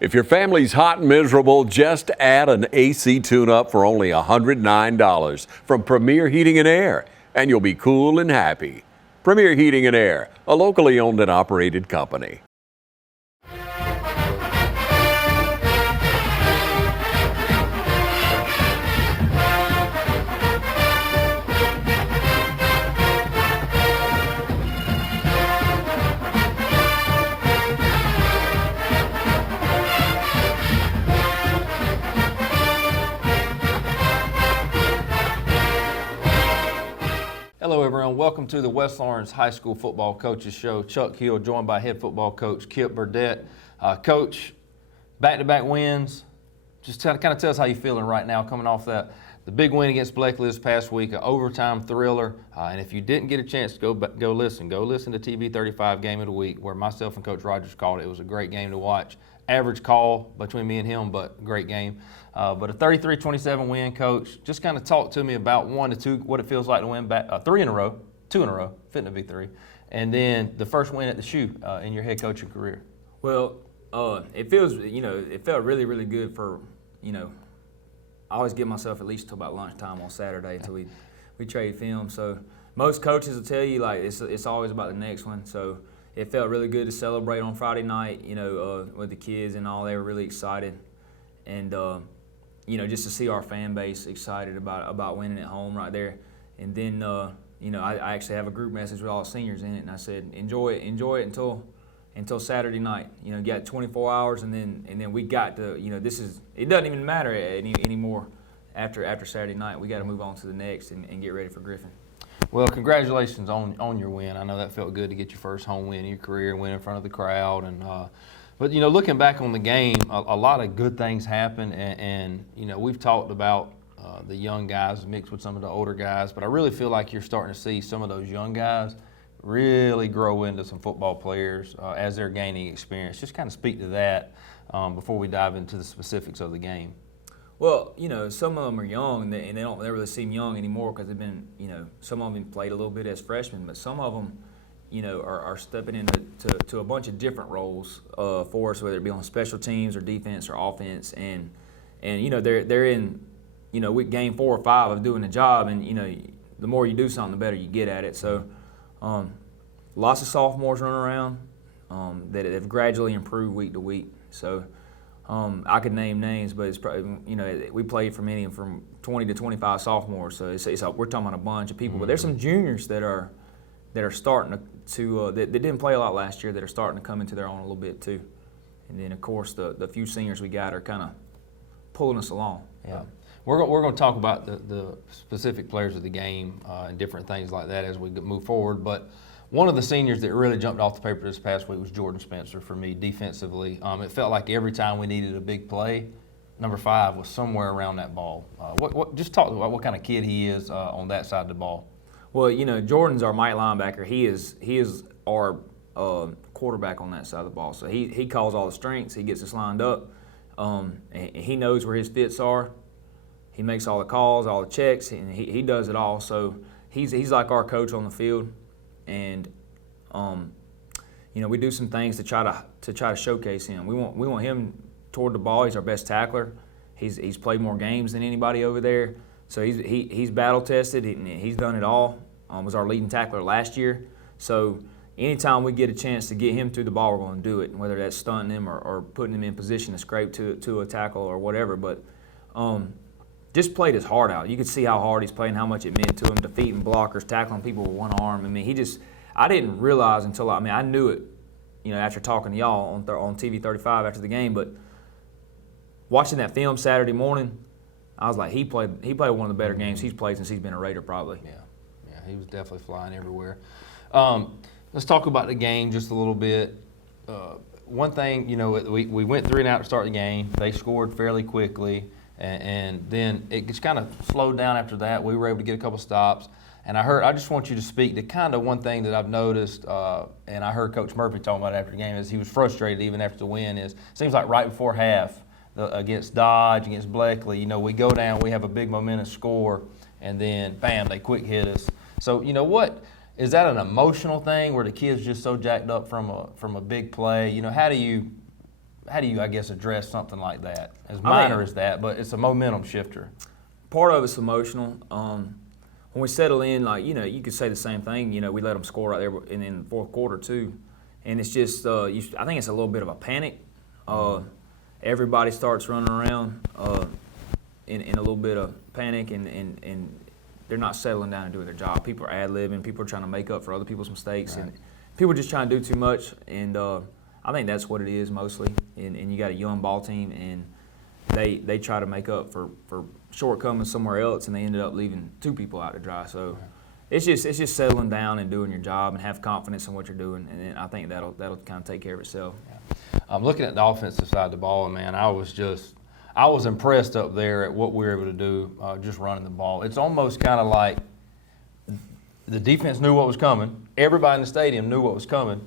If your family's hot and miserable, just add an AC tune-up for only $109 from Premier Heating and Air, and you'll be cool and happy. Premier Heating and Air, a locally owned and operated company. Hello everyone, welcome to the West Lawrence High School Football Coaches Show. Chuck Hill joined by head football coach Kip Burdett. Coach, back-to-back wins. Just kind of tell us how you're feeling right now coming off the big win against Blakely this past week, an overtime thriller. And if you didn't get a chance to go listen to TV 35 Game of the Week where myself and Coach Rogers called it. It was a great game to watch. Average call between me and him, but great game. But a 33-27 win, Coach. Just kind of talk to me about 1 to 2, what it feels like to win back 2 in a row, fitting to be 3, and then the first win at the Shoe in your head coaching career. Well, it felt really, really good for, I always give myself at least till about lunchtime on Saturday until we trade film. So most coaches will tell you like it's always about the next one. So it felt really good to celebrate on Friday night, with the kids and all. They were really excited, and just to see our fan base excited about winning at home right there. And then I actually have a group message with all the seniors in it, and I said enjoy it until Saturday night. You got 24 hours, and then we got to it doesn't even matter anymore after Saturday night. We got to move on to the next and get ready for Griffin. Well, congratulations on your win. I know that felt good to get your first home win in your career and win in front of the crowd. But looking back on the game, a lot of good things happened, and we've talked about the young guys mixed with some of the older guys, but I really feel like you're starting to see some of those young guys really grow into some football players as they're gaining experience. Just kind of speak to that before we dive into the specifics of the game. Well, some of them are young, and they don't really seem young anymore because they've been, some of them played a little bit as freshmen, but some of them, are stepping into a bunch of different roles for us, whether it be on special teams or defense or offense, and they're in, with game 4 or 5 of doing the job, and the more you do something, the better you get at it. So, lots of sophomores running around that have gradually improved week to week. So. I could name names, but it's probably, we played from 20 to 25 sophomores, so we're talking about a bunch of people. Mm-hmm. But there's some juniors that are starting to that didn't play a lot last year that are starting to come into their own a little bit too. And then of course the few seniors we got are kind of pulling us along. Yeah, we're going to talk about the specific players of the game and different things like that as we move forward, but. One of the seniors that really jumped off the paper this past week was Jordan Spencer for me defensively. It felt like every time we needed a big play, number 5 was somewhere around that ball. Just talk about what kind of kid he is on that side of the ball. Well, Jordan's our Mike linebacker. He is our quarterback on that side of the ball. So he calls all the strengths. He gets us lined up. And he knows where his fits are. He makes all the calls, all the checks, and he does it all. So he's like our coach on the field. And we do some things to try to showcase him. We want him toward the ball. He's our best tackler. He's played more games than anybody over there. So he's battle tested. He's done it all. Was our leading tackler last year. So anytime we get a chance to get him through the ball, we're going to do it. Whether that's stunting him or putting him in position to scrape to a tackle or whatever. But just played his heart out. You could see how hard he's playing, how much it meant to him, defeating blockers, tackling people with one arm. I mean, I didn't realize until I knew it, after talking to y'all on TV 35 after the game. But watching that film Saturday morning, I was like, he played one of the better games he's played since he's been a Raider, probably. Yeah, he was definitely flying everywhere. Let's talk about the game just a little bit. One thing, we went 3 and out to start the game. They scored fairly quickly. And then it just kind of slowed down after that. We were able to get a couple stops. And I just want you to speak to kind of one thing that I've noticed, and I heard Coach Murphy talking about it after the game, is he was frustrated even after the win. It seems like right before half, against Dodge, against Blakely, we go down, we have a big momentum score, and then, bam, they quick hit us. So, what is that an emotional thing where the kid's just so jacked up from a big play? How do you how do you, I guess, address something like that? As minor as that, but it's a momentum shifter. Part of it's emotional. When we settle in, like, you could say the same thing. We let them score right there in the fourth quarter too, and it's just I think it's a little bit of a panic. Everybody starts running around in a little bit of panic, and they're not settling down and doing their job. People are ad-libbing. People are trying to make up for other people's mistakes, right. and people are just trying to do too much. And I think that's what it is mostly. And you got a young ball team, and they try to make up for shortcomings somewhere else, and they ended up leaving 2 people out to dry. So it's just settling down and doing your job and have confidence in what you're doing, and then I think that'll kind of take care of itself. Yeah. Looking at the offensive side of the ball, man, I was impressed up there at what we were able to do just running the ball. It's almost kind of like the defense knew what was coming. Everybody in the stadium knew what was coming,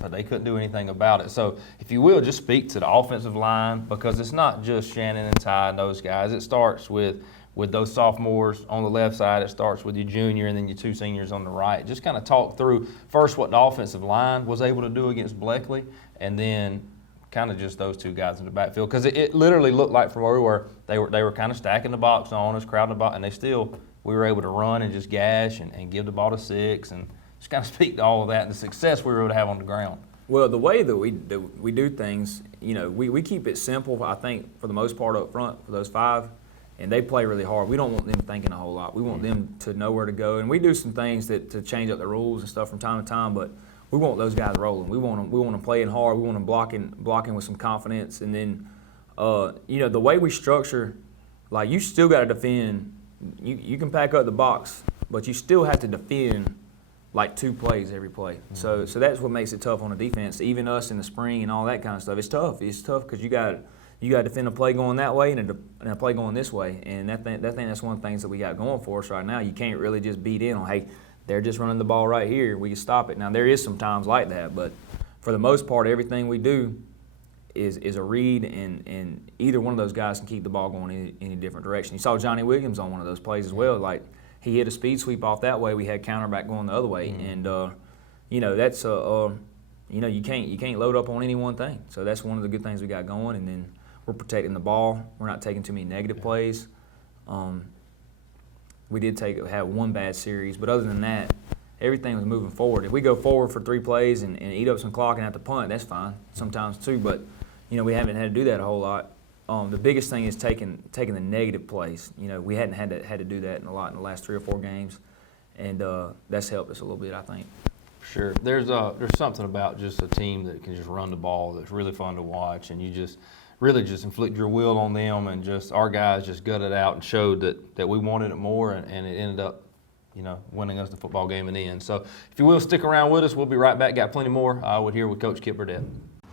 but they couldn't do anything about it. So if you will, just speak to the offensive line, because it's not just Shannon and Ty and those guys. It starts with those sophomores on the left side. It starts with your junior and then your 2 seniors on the right. Just kind of talk through first what the offensive line was able to do against Bleckley, and then kind of just those 2 guys in the backfield, because it literally looked like from where we were, they were kind of stacking the box on us, crowding the box, and we were able to run and just gash and give the ball to 6 and just kind of speak to all of that and the success we were able to have on the ground. Well, the way that we do things, we keep it simple, I think, for the most part up front for those 5, and they play really hard. We don't want them thinking a whole lot. We want them to know where to go, and we do some things to change up the rules and stuff from time to time, but we want those guys rolling. We want them playing hard. We want them blocking with some confidence. And then, the way we structure, like, you still got to defend. You can pack up the box, but you still have to defend like 2 plays every play. Mm-hmm. So that's what makes it tough on the defense. Even us in the spring and all that kind of stuff, it's tough. It's tough because you got to defend a play going that way and a play going this way. And that's one of the things that we got going for us right now. You can't really just beat in on, hey, they're just running the ball right here, we can stop it. Now, there is some times like that, but for the most part, everything we do is a read, and either one of those guys can keep the ball going any different direction. You saw Johnny Williams on one of those plays as well. Like, he hit a speed sweep off that way, we had counterback going the other way. Mm-hmm. And, that's you can't load up on any one thing. So that's one of the good things we got going, and then we're protecting the ball. We're not taking too many negative plays. We did have 1 bad series, but other than that, everything was moving forward. If we go forward for 3 plays and eat up some clock and have to punt, that's fine sometimes too, but we haven't had to do that a whole lot. The biggest thing is taking the negative plays. We hadn't had to do that in the last 3 or 4 games, and that's helped us a little bit, I think. Sure. There's something about just a team that can just run the ball that's really fun to watch, and you just really just inflict your will on them, and just our guys just gutted out and showed that we wanted it more, and it ended up, winning us the football game in the end. So if you will, stick around with us. We'll be right back. Got plenty more. We're here with Coach Kip Burdett.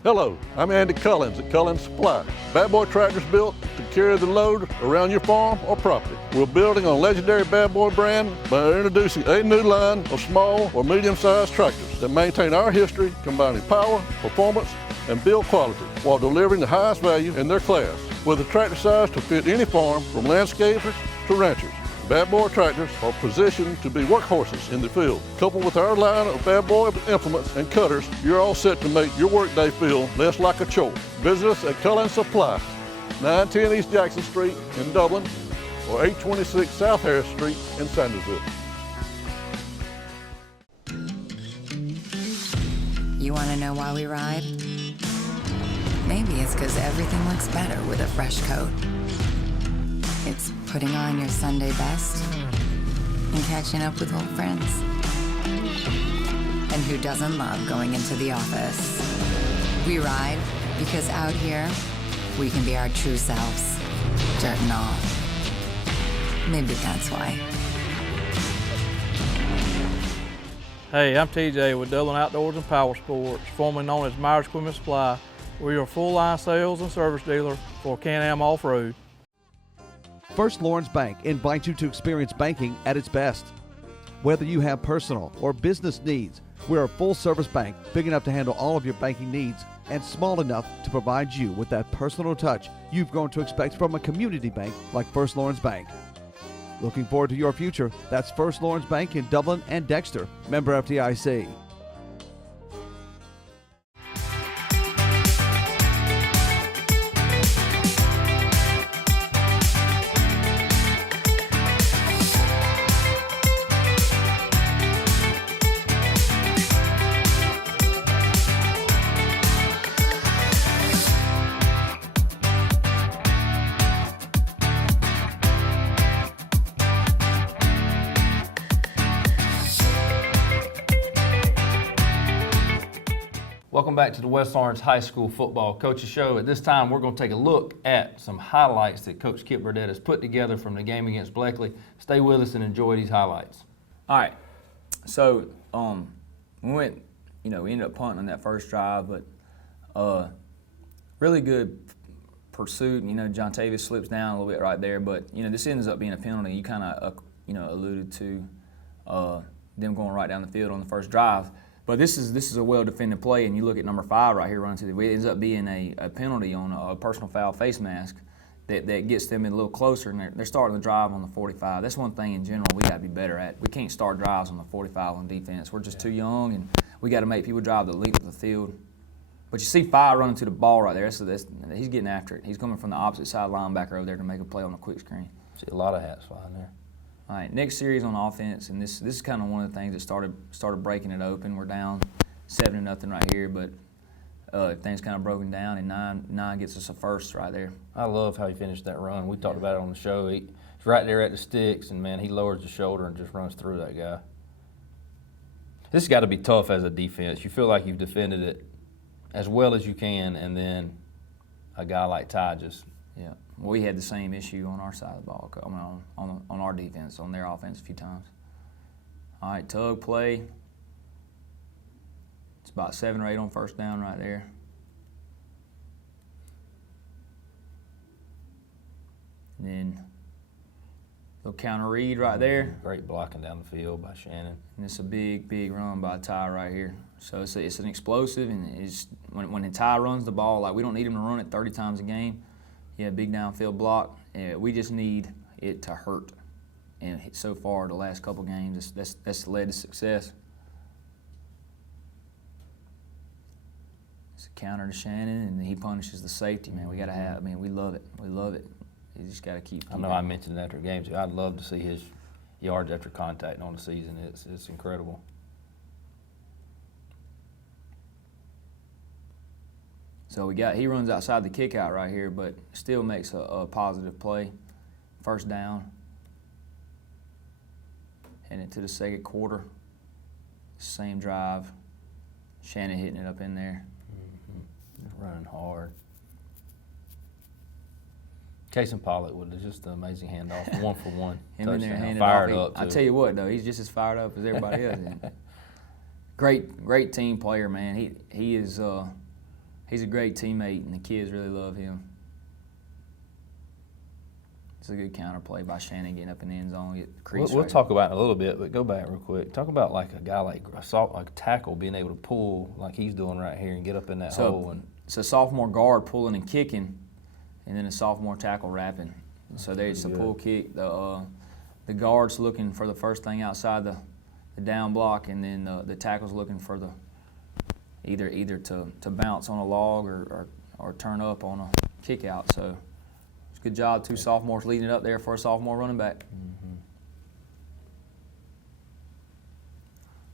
Hello, I'm Andy Cullins at Cullins Supply. Bad Boy tractors built to carry the load around your farm or property. We're building on legendary Bad Boy brand by introducing a new line of small or medium-sized tractors that maintain our history, combining power, performance, and build quality while delivering the highest value in their class. With a tractor size to fit any farm, from landscapers to ranchers, Bad Boy tractors are positioned to be workhorses in the field. Coupled with our line of Bad Boy implements and cutters, you're all set to make your workday feel less like a chore. Visit us at Cullins Supply, 910 East Jackson Street in Dublin, or 826 South Harris Street in Sandersville. You want to know why we ride? Maybe it's because everything looks better with a fresh coat. It's putting on your Sunday best and catching up with old friends. And who doesn't love going into the office? We ride because out here, we can be our true selves, dirt and all. Maybe that's why. Hey, I'm TJ with Dublin Outdoors and Power Sports, formerly known as Myers Equipment Supply. We're your full-line sales and service dealer for Can-Am Off-Road. First Lawrence Bank invites you to experience banking at its best. Whether you have personal or business needs, we're a full-service bank big enough to handle all of your banking needs and small enough to provide you with that personal touch you've grown to expect from a community bank like First Lawrence Bank. Looking forward to your future? That's First Lawrence Bank in Dublin and Dexter, member FDIC. Welcome back to the West Orange High School Football Coaches Show. At this time, we're going to take a look at some highlights that Coach Kip Burdett has put together from the game against Bleckley. Stay with us and enjoy these highlights. All right. So we went, we ended up punting on that first drive, but really good pursuit. John Tavis slips down a little bit right there, but this ends up being a penalty. You kind of alluded to them going right down the field on the first drive. But this is a well-defended play, and you look at number 5 right here running to it ends up being a penalty on a personal foul face mask that gets them in a little closer, and they're starting the drive on the 45. That's one thing in general we got to be better at. We can't start drives on the 45 on defense. We're just too young, and we got to make people drive the length of the field. But you see 5 running to the ball right there, so he's getting after it. He's coming from the opposite side linebacker over there to make a play on a quick screen. See a lot of hats flying there. All right, next series on offense, and this is kind of one of the things that started breaking it open. We're down 7-0 right here, but things kind of broken down, and nine gets us a first right there. I love how he finished that run. We talked about it on the show. He's right there at the sticks, and man, he lowers the shoulder and just runs through that guy. This has got to be tough as a defense. You feel like you've defended it as well as you can, and then a guy like Ty just. Yeah, well, we had the same issue on our side of the ball, on our defense, on their offense a few times. All right, tug play. It's about 7 or 8 on first down right there. And then they'll counter read right there. Great blocking down the field by Shannon. And it's a big, big run by Ty right here. So it's an explosive, and it's when Ty runs the ball, like we don't need him to run it 30 times a game. Yeah, big downfield block. We just need it to hurt. And so far, the last couple games, that's led to success. It's a counter to Shannon, and he punishes the safety. Man, we got to have. I mean, we love it. We love it. You just got to keep. I know I mentioned it after games. I'd love to see his yards after contact on the season. It's incredible. So he runs outside the kick out right here, but still makes a positive play. First down. Heading to the second quarter. Same drive. Shannon hitting it up in there. Mm-hmm. Running hard. Casey Pollock with just an amazing handoff, 1-for-1. Him in there handing fired off. up. I tell you what, though, he's just as fired up as everybody else. Great team player, man. He is. He's a great teammate, and the kids really love him. It's a good counter play by Shannon getting up in the end zone. Get the crease We'll right talk about it in a little bit, but go back real quick. Talk about like a guy like a tackle being able to pull like he's doing right here and get up in that hole. It's a sophomore guard pulling and kicking, and then a sophomore tackle wrapping. So there's a pull kick. The guard's looking for the first thing outside the down block, and then the tackle's looking for the either to bounce on a log or turn up on a kick out. So it's a good job. 2 sophomores leading it up there for a sophomore running back. Mm-hmm.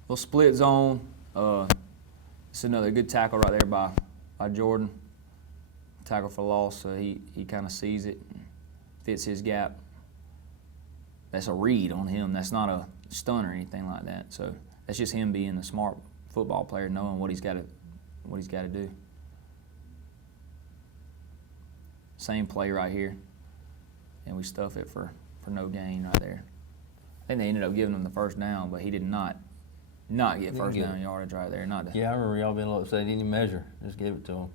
Little split zone. It's another good tackle right there by Jordan. Tackle for loss, so he kind of sees it, fits his gap. That's a read on him. That's not a stun or anything like that. So that's just him being a smart football player, knowing what he's got to do. Same play right here, and we stuff it for no gain right there. I think they ended up giving him the first down, but he did not get first down yardage right there. Yeah, I remember y'all being a little upset. He didn't even measure. Just gave it to him.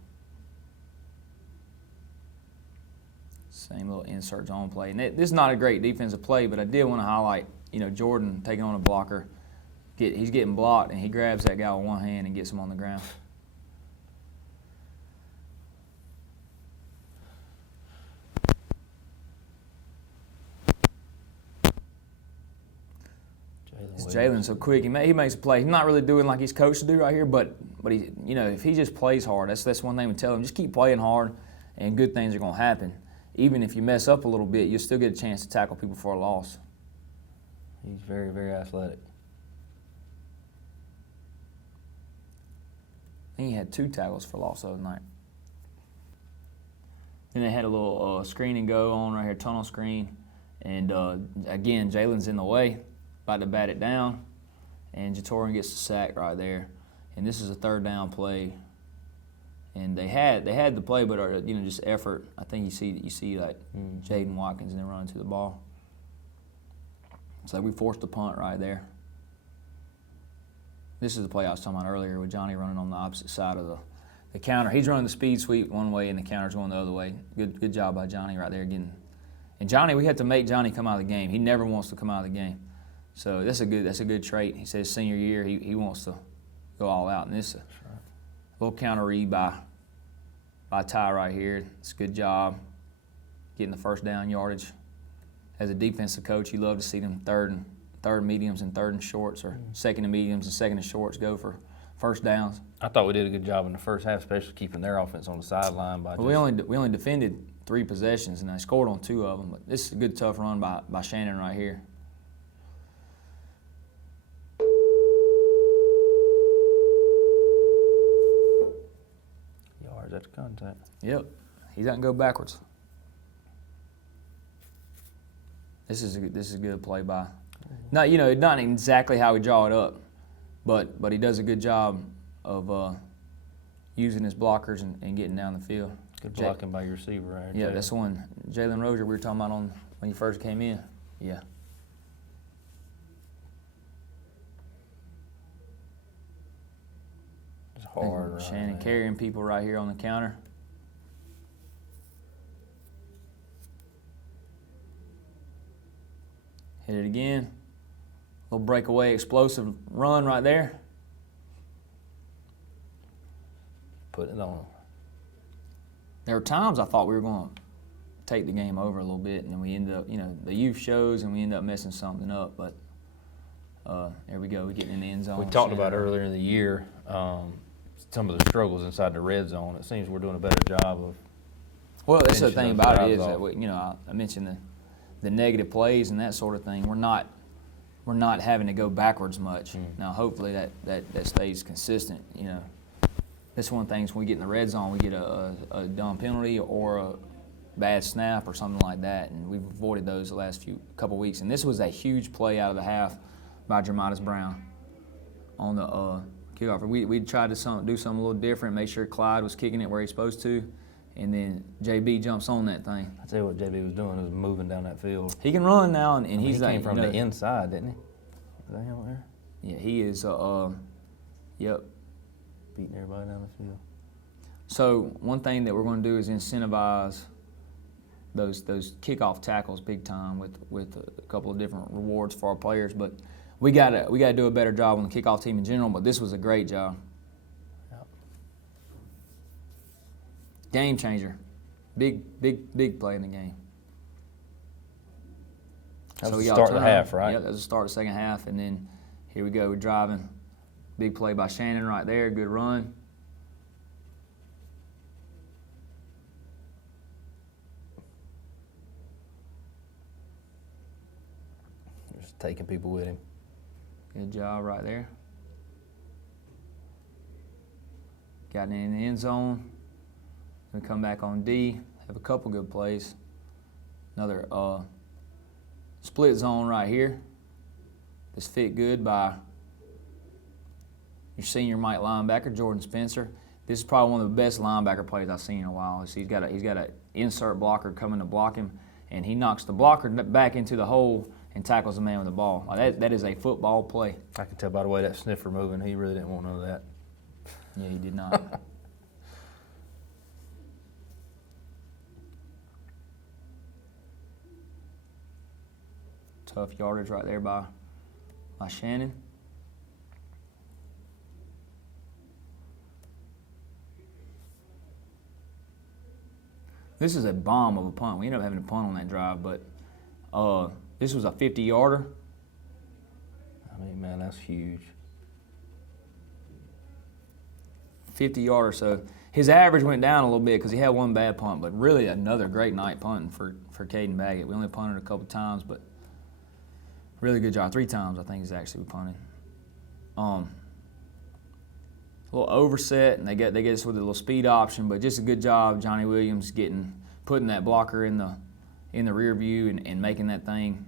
Same little insert zone play. And this is not a great defensive play, but I did want to highlight, Jordan taking on a blocker. He's getting blocked, and he grabs that guy with one hand and gets him on the ground. Jalen's so quick. He makes a play. He's not really doing like he's coached to do right here, but he, if he just plays hard, that's one thing we tell him. Just keep playing hard, and good things are going to happen. Even if you mess up a little bit, you'll still get a chance to tackle people for a loss. He's very, very athletic. I think he had 2 tackles for loss the other night. Then they had a little screen and go on right here, tunnel screen. And again, Jalen's in the way, about to bat it down. And Jatoran gets the sack right there. And this is a third down play And they had the play, but just effort. I think you see like Jaden Watkins and then running to the ball. So we forced a punt right there. This is the play I was talking about earlier with Johnny running on the opposite side of the counter. He's running the speed sweep one way and the counter's going the other way. Good job by Johnny right there getting. And Johnny, we had to make Johnny come out of the game. He never wants to come out of the game. So that's a good trait. He says senior year he wants to go all out. And this little counter read by Ty right here. It's a good job getting the first down yardage. As a defensive coach, you love to see them third mediums and third and shorts, or second and mediums and second and shorts go for first downs. I thought we did a good job in the first half, especially keeping their offense on the sideline. We only defended 3 possessions, and I scored on 2 of them. But this is a good tough run by Shannon right here. Yards after contact. Yep, he doesn't go backwards. This is a good play by. Not exactly how we draw it up, but he does a good job of using his blockers and getting down the field. Good blocking by your receiver right Yeah, there. that's the one. Jalen Rozier we were talking about when he first came in. Yeah. It's hard. Right Shannon there. carrying people right here on the counter. Hit it again. Little breakaway, explosive run right there. Put it on. There were times I thought we were going to take the game over a little bit, and then we ended up, the youth shows, and we ended up messing something up. But there we go, we're getting in the end zone. We talked about earlier in the year some of the struggles inside the red zone. It seems we're doing a better job of. Well, that's the finishing thing those about it drives is that off. I mentioned the negative plays and that sort of thing. We're not having to go backwards much. Now, hopefully that stays consistent. That's one of the things when we get in the red zone, we get a dumb penalty or a bad snap or something like that, and we've avoided those the last couple weeks. And this was a huge play out of the half by Jermitas Brown on the kickoff. We tried to do something a little different, make sure Clyde was kicking it where he's supposed to, and then JB jumps on that thing. I tell you what JB was doing was moving down that field. He can run now, and He he's came from the inside, didn't he? Was that him out there? Yeah, he is. Yep. Beating everybody down the field. So one thing that we're going to do is incentivize those kickoff tackles big time with a couple of different rewards for our players. But we got to do a better job on the kickoff team in general. But this was a great job. Yep. Game changer, big play in the game. That was we the got start of the turnover. half, right? Yeah, that was the start of the second half, and then here we go. We're driving. Big play by Shannon right there. Good run. Just taking people with him. Good job right there. Got in the end zone. Gonna come back on D. Have a couple good plays. Another split zone right here. This fit good by your senior Mike linebacker, Jordan Spencer. This is probably one of the best linebacker plays I've seen in a while. He's got an insert blocker coming to block him, and he knocks the blocker back into the hole and tackles the man with the ball. That is a football play. I can tell by the way that sniffer moving, he really didn't want none of that. Yeah, he did not. Tough yardage right there by Shannon. This is a bomb of a punt. We ended up having a punt on that drive, but this was a 50-yarder. I mean, man, that's huge. 50-yarder. So his average went down a little bit because he had one bad punt, but really another great night punting for Caden Baggett. We only punted a couple times, but really good job. 3 times, I think, is actually punting. A little overset, and they get us with a little speed option, but just a good job, Johnny Williams putting that blocker in the rear view and making that thing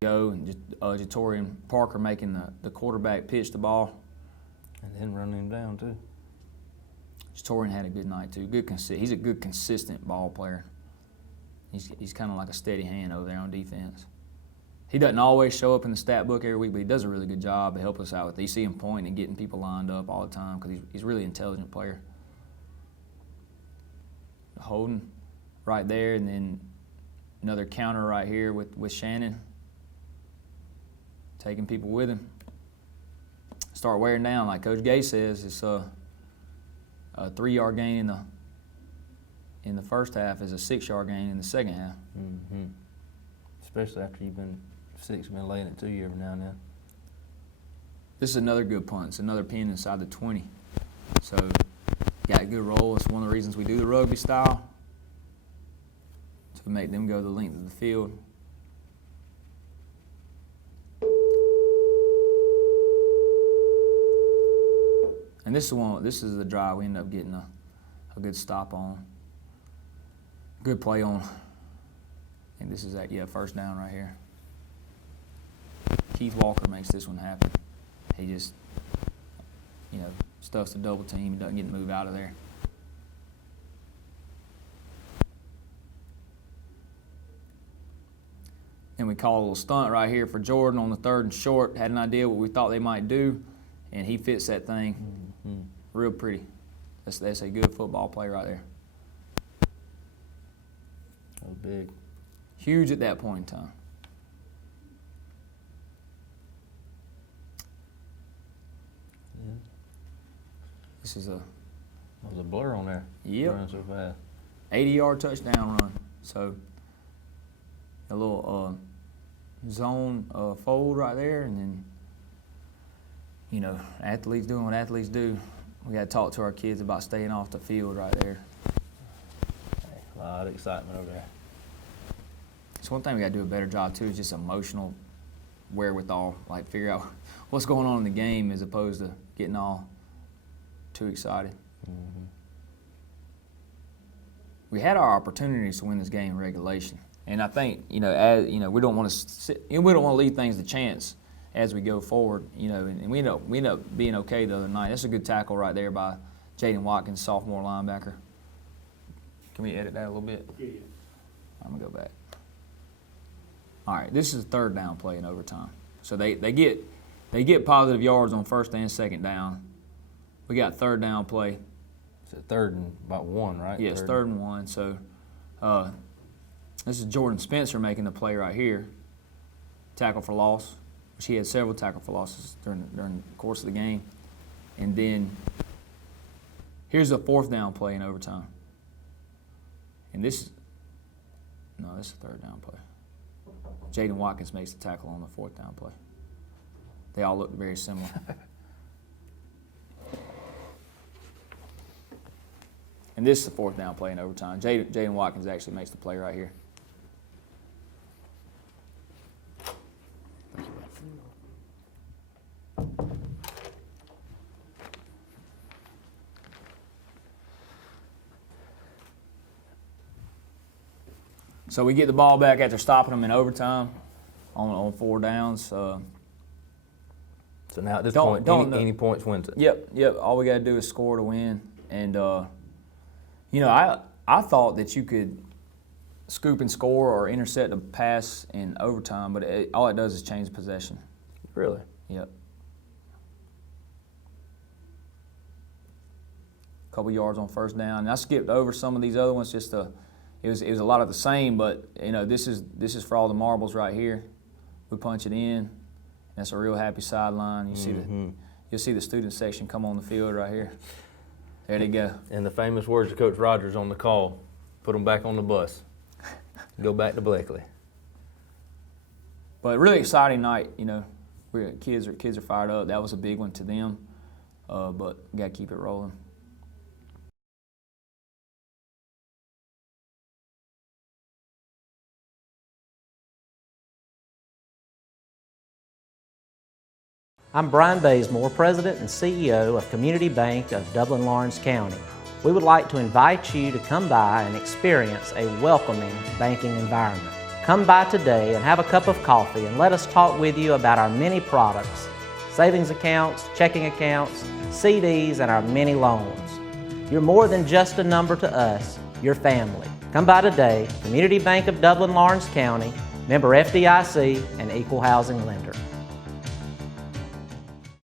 go, and just Jatorian Parker making the quarterback pitch the ball. And then running him down, too. Torian had a good night too. He's a good consistent ball player. He's kind of like a steady hand over there on defense. He doesn't always show up in the stat book every week, but he does a really good job to help us out with it. You see him pointing and getting people lined up all the time because he's a really intelligent player. Holding right there, and then another counter right here with Shannon. Taking people with him. Start wearing down, like Coach Gay says. It's a 3-yard gain in the first half is a 6-yard gain in the second half. Mm-hmm. Especially after you've been laying it to you every now and then. This is another good punt. It's another pin inside the 20. So, got a good roll. It's one of the reasons we do the rugby style, to make them go the length of the field. And this is the drive we end up getting a good stop on. Good play on. And this is that, first down right here. Keith Walker makes this one happen. He just, stuffs the double team and doesn't get to move out of there. And we call a little stunt right here for Jordan on the 3rd and short. Had an idea what we thought they might do, and he fits that thing real pretty. That's a good football play right there. That was big. Huge at that point in time. Yeah. This is There was a blur on there. Yep. Running so fast. 80-yard touchdown run. So a little zone fold right there, and then, athletes doing what athletes do. We got to talk to our kids about staying off the field right there. Hey, a lot of excitement over there. So one thing we got to do a better job too is just emotional wherewithal, like figure out what's going on in the game as opposed to getting all too excited. Mm-hmm. We had our opportunities to win this game in regulation, and I think we don't want to we don't want to leave things to chance as we go forward. And we end up being okay the other night. That's a good tackle right there by Jaden Watkins, sophomore linebacker. Can we edit that a little bit? Yeah. I'm gonna go back. All right, this is a 3rd down play in overtime. So they get positive yards on 1st and 2nd down. We got 3rd down play. It's a 3rd and about 1, right? Yes, 3rd and 1. So this is Jordan Spencer making the play right here. Tackle for loss, which he had several tackle for losses during the course of the game. And then here's a 4th down play in overtime. And this is a 3rd down play. Jaden Watkins makes the tackle on the 4th down play. They all look very similar. And this is the 4th down play in overtime. Jaden Watkins actually makes the play right here. So we get the ball back after stopping them in overtime on 4 downs. So now at this point, any points wins it. Yep. All we got to do is score to win. And, I thought that you could scoop and score or intercept a pass in overtime, but all it does is change possession. Really? Yep. A couple yards on 1st down. And I skipped over some of these other ones just to – it was a lot of the same, but this is for all the marbles right here. We punch it in. That's a real happy sideline. You'll see the student section come on the field right here. There they go. And the famous words of Coach Rogers on the call: "Put them back on the bus. Go back to Blakely." But really exciting night. Kids are fired up. That was a big one to them. But we got to keep it rolling. I'm Brian Bazemore, President and CEO of Community Bank of Dublin-Lawrence County. We would like to invite you to come by and experience a welcoming banking environment. Come by today and have a cup of coffee and let us talk with you about our many products, savings accounts, checking accounts, CDs, and our many loans. You're more than just a number to us, you're family. Come by today. Community Bank of Dublin, Lawrence County, member FDIC, and equal housing lender.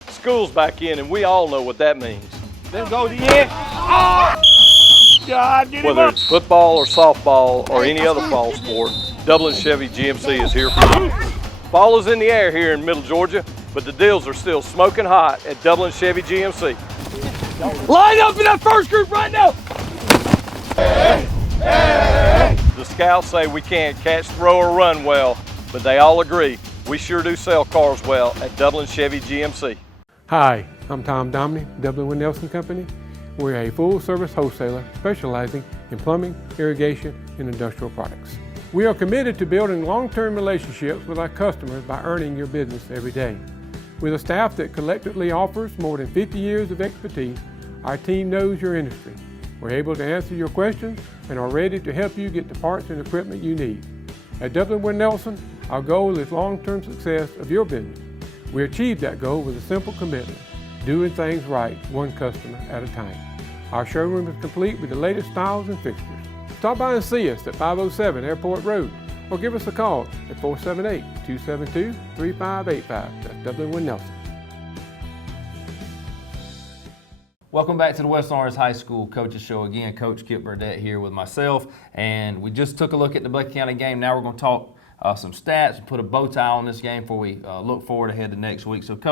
School's back in, and we all know what that means. Then go to the end. Oh! God, get him Whether up. it's football or softball or any other fall sport, Dublin Chevy GMC is here for you. Fall is in the air here in Middle Georgia, but the deals are still smoking hot at Dublin Chevy GMC. Line up in that first group right now. The scouts say we can't catch, throw, or run well, but they all agree we sure do sell cars well at Dublin Chevy GMC. Hi, I'm Tom Domney, Dublin Wind Nelson Company. We're a full-service wholesaler specializing in plumbing, irrigation, and industrial products. We are committed to building long-term relationships with our customers by earning your business every day. With a staff that collectively offers more than 50 years of expertise, our team knows your industry. We're able to answer your questions and are ready to help you get the parts and equipment you need. At Dublin Wind Nelson, our goal is long-term success of your business. We achieve that goal with a simple commitment, doing things right, one customer at a time. Our showroom is complete with the latest styles and fixtures. Stop by and see us at 507 Airport Road or give us a call at 478-272-3585. That's Dublin Wind Nelson. Welcome back to the West Orange High School Coaches Show again. Coach Kip Burdett here with myself, and we just took a look at the Bucks County game. Now we're going to talk some stats and put a bow tie on this game before we look forward ahead to next week. So, Coach,